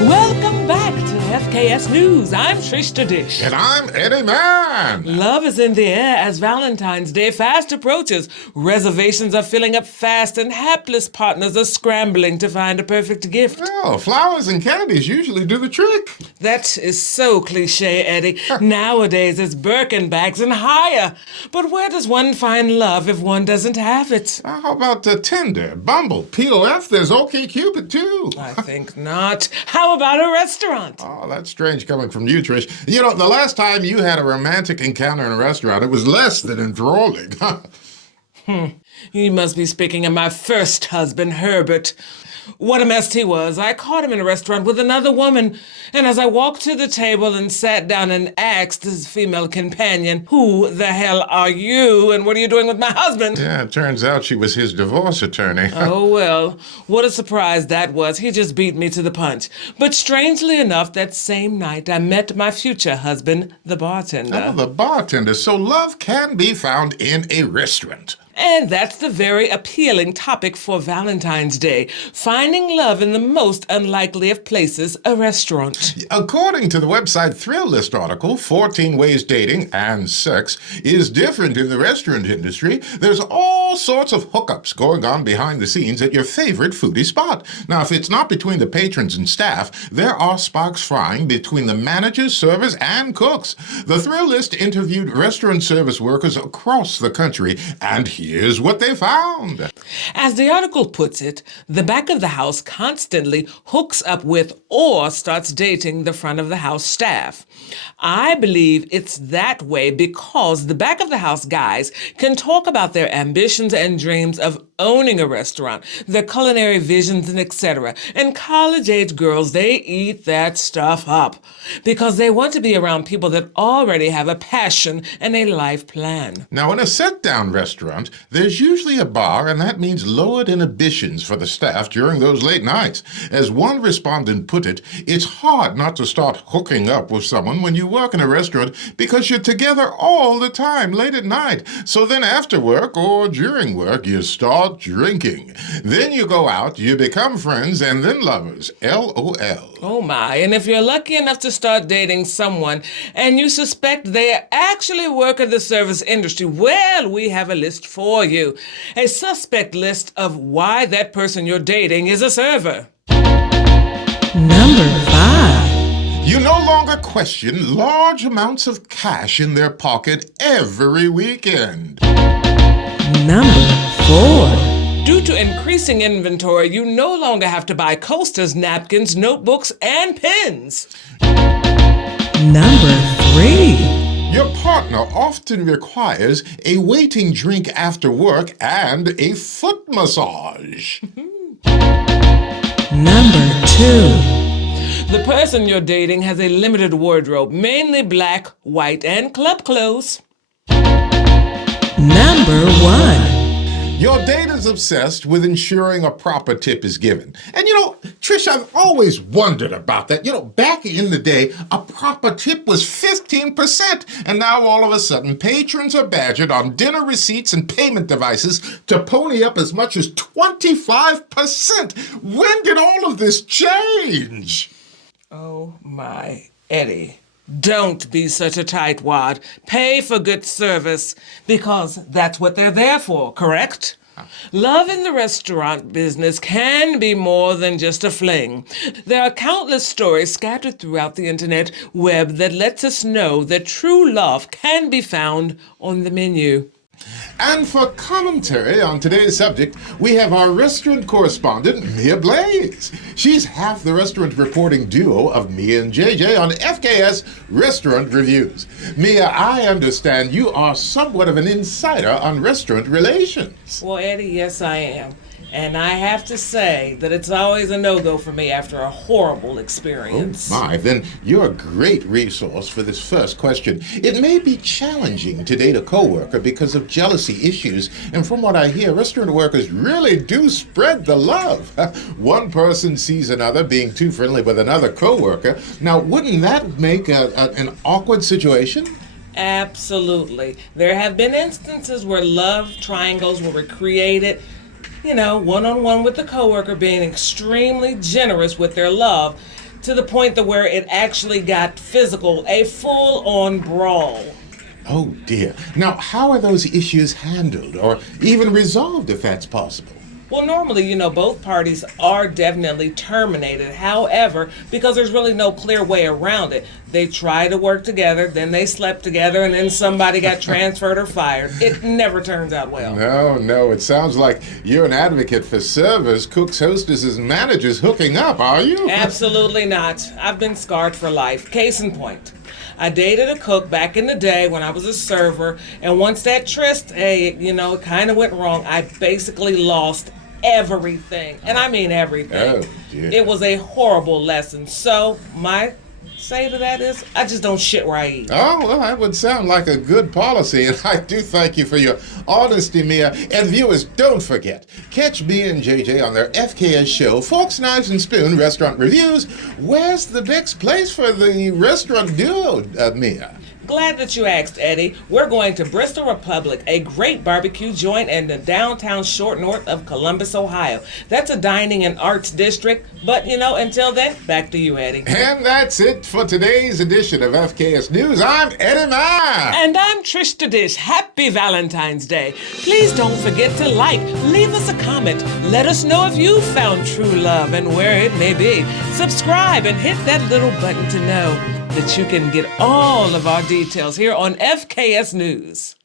Welcome back to FKS News. I'm Trish to Dish. And I'm Eddie Man. Love is in the air as Valentine's Day fast approaches. Reservations are filling up fast and hapless partners are scrambling to find a perfect gift. Well, flowers and candies usually do the trick. That is so cliche, Eddie. Nowadays it's Birkin bags and higher. But where does one find love if one doesn't have it? How about Tinder, Bumble, POF? There's OkCupid too. I think not. How about a restaurant? Oh, that's strange coming from you, Trish. You know, the last time you had a romantic encounter in a restaurant, it was less than enthralling. You must be speaking of my first husband, Herbert. What a mess he was. I caught him in a restaurant with another woman, and as I walked to the table and sat down and asked his female companion, "Who the hell are you, and what are you doing with my husband?" Yeah, it turns out she was his divorce attorney. Oh, well, what a surprise that was. He just beat me to the punch. But strangely enough, that same night, I met my future husband, the bartender. Oh, the bartender. So love can be found in a restaurant. And that's the very appealing topic for Valentine's Day, finding love in the most unlikely of places, a restaurant. According to the website Thrill List article, 14 Ways Dating and Sex is different in the restaurant industry. There's all sorts of hookups going on behind the scenes at your favorite foodie spot. Now, if it's not between the patrons and staff, there are sparks flying between the managers, servers, and cooks. The Thrill List interviewed restaurant service workers across the country, and here's what they found. As the article puts it, the back of the house constantly hooks up with or starts dating the front of the house staff. I believe it's that way because the back of the house guys can talk about their ambitions and dreams of owning a restaurant, their culinary visions, and etc. And college-age girls, they eat that stuff up because they want to be around people that already have a passion and a life plan. Now, in a sit-down restaurant, there's usually a bar, and that means lowered inhibitions for the staff during those late nights. As one respondent put it, it's hard not to start hooking up with someone when you work in a restaurant because you're together all the time late at night. So then after work or during work, you start drinking. Then you go out, you become friends, and then lovers. LOL. Oh my, and if you're lucky enough to start dating someone and you suspect they actually work in the service industry, well, we have a list for you. A suspect list of why that person you're dating is a server. Number 5. You no longer question large amounts of cash in their pocket every weekend. Number 4. Due to increasing inventory, you no longer have to buy coasters, napkins, notebooks, and pens. Number 3. Your partner often requires a waiting drink after work and a foot massage. Number 2. The person you're dating has a limited wardrobe, mainly black, white, and club clothes. Number 1. Your date is obsessed with ensuring a proper tip is given. And you know, Trish, I've always wondered about that. You know, back in the day, a proper tip was 15%. And now all of a sudden, patrons are badgered on dinner receipts and payment devices to pony up as much as 25%. When did all of this change? Oh my, Eddie. Don't be such a tightwad. Pay for good service because that's what they're there for, correct? Love in the restaurant business can be more than just a fling. There are countless stories scattered throughout the internet web that lets us know that true love can be found on the menu. And for commentary on today's subject, we have our restaurant correspondent, Mia Blaze. She's half the restaurant reporting duo of Mia and JJ on FKS Restaurant Reviews. Mia, I understand you are somewhat of an insider on restaurant relations. Well, Eddie, yes, I am. And I have to say that it's always a no-go for me after a horrible experience. Oh my, then you're a great resource for this first question. It may be challenging to date a coworker because of jealousy issues, and from what I hear, restaurant workers really do spread the love. One person sees another being too friendly with another coworker. Now, wouldn't that make an awkward situation? Absolutely. There have been instances where love triangles were created. one-on-one with the coworker, being extremely generous with their love to the point that where it actually got physical, a full-on brawl. Oh dear. Now, how are those issues handled or even resolved if that's possible? Well, normally, both parties are definitely terminated. However, because there's really no clear way around it, they try to work together, then they slept together, and then somebody got transferred or fired. It never turns out well. No, it sounds like you're an advocate for servers, cooks, hostesses, and managers hooking up, are you? Absolutely not. I've been scarred for life. Case in point. I dated a cook back in the day when I was a server, and once that tryst, it kind of went wrong. I basically lost everything, and I mean everything. Oh, dear. It was a horrible lesson. So my say to that is, I just don't shit where I eat. Oh, well, that would sound like a good policy, and I do thank you for your honesty, Mia. And viewers, don't forget, catch me and JJ on their FKS show, Forks, Knives, and Spoon Restaurant Reviews. Where's the next place for the restaurant duo, Mia? Glad that you asked, Eddie. We're going to Bristol Republic, a great barbecue joint in the downtown short north of Columbus, Ohio. That's a dining and arts district, but until then, back to you, Eddie. And that's it for today's edition of FKS News. I'm Eddie Ma. And I'm Trish to Dish. Happy Valentine's Day. Please don't forget to leave us a comment. Let us know if you found true love and where it may be. Subscribe and hit that little button to know that you can get all of our details here on FKS News.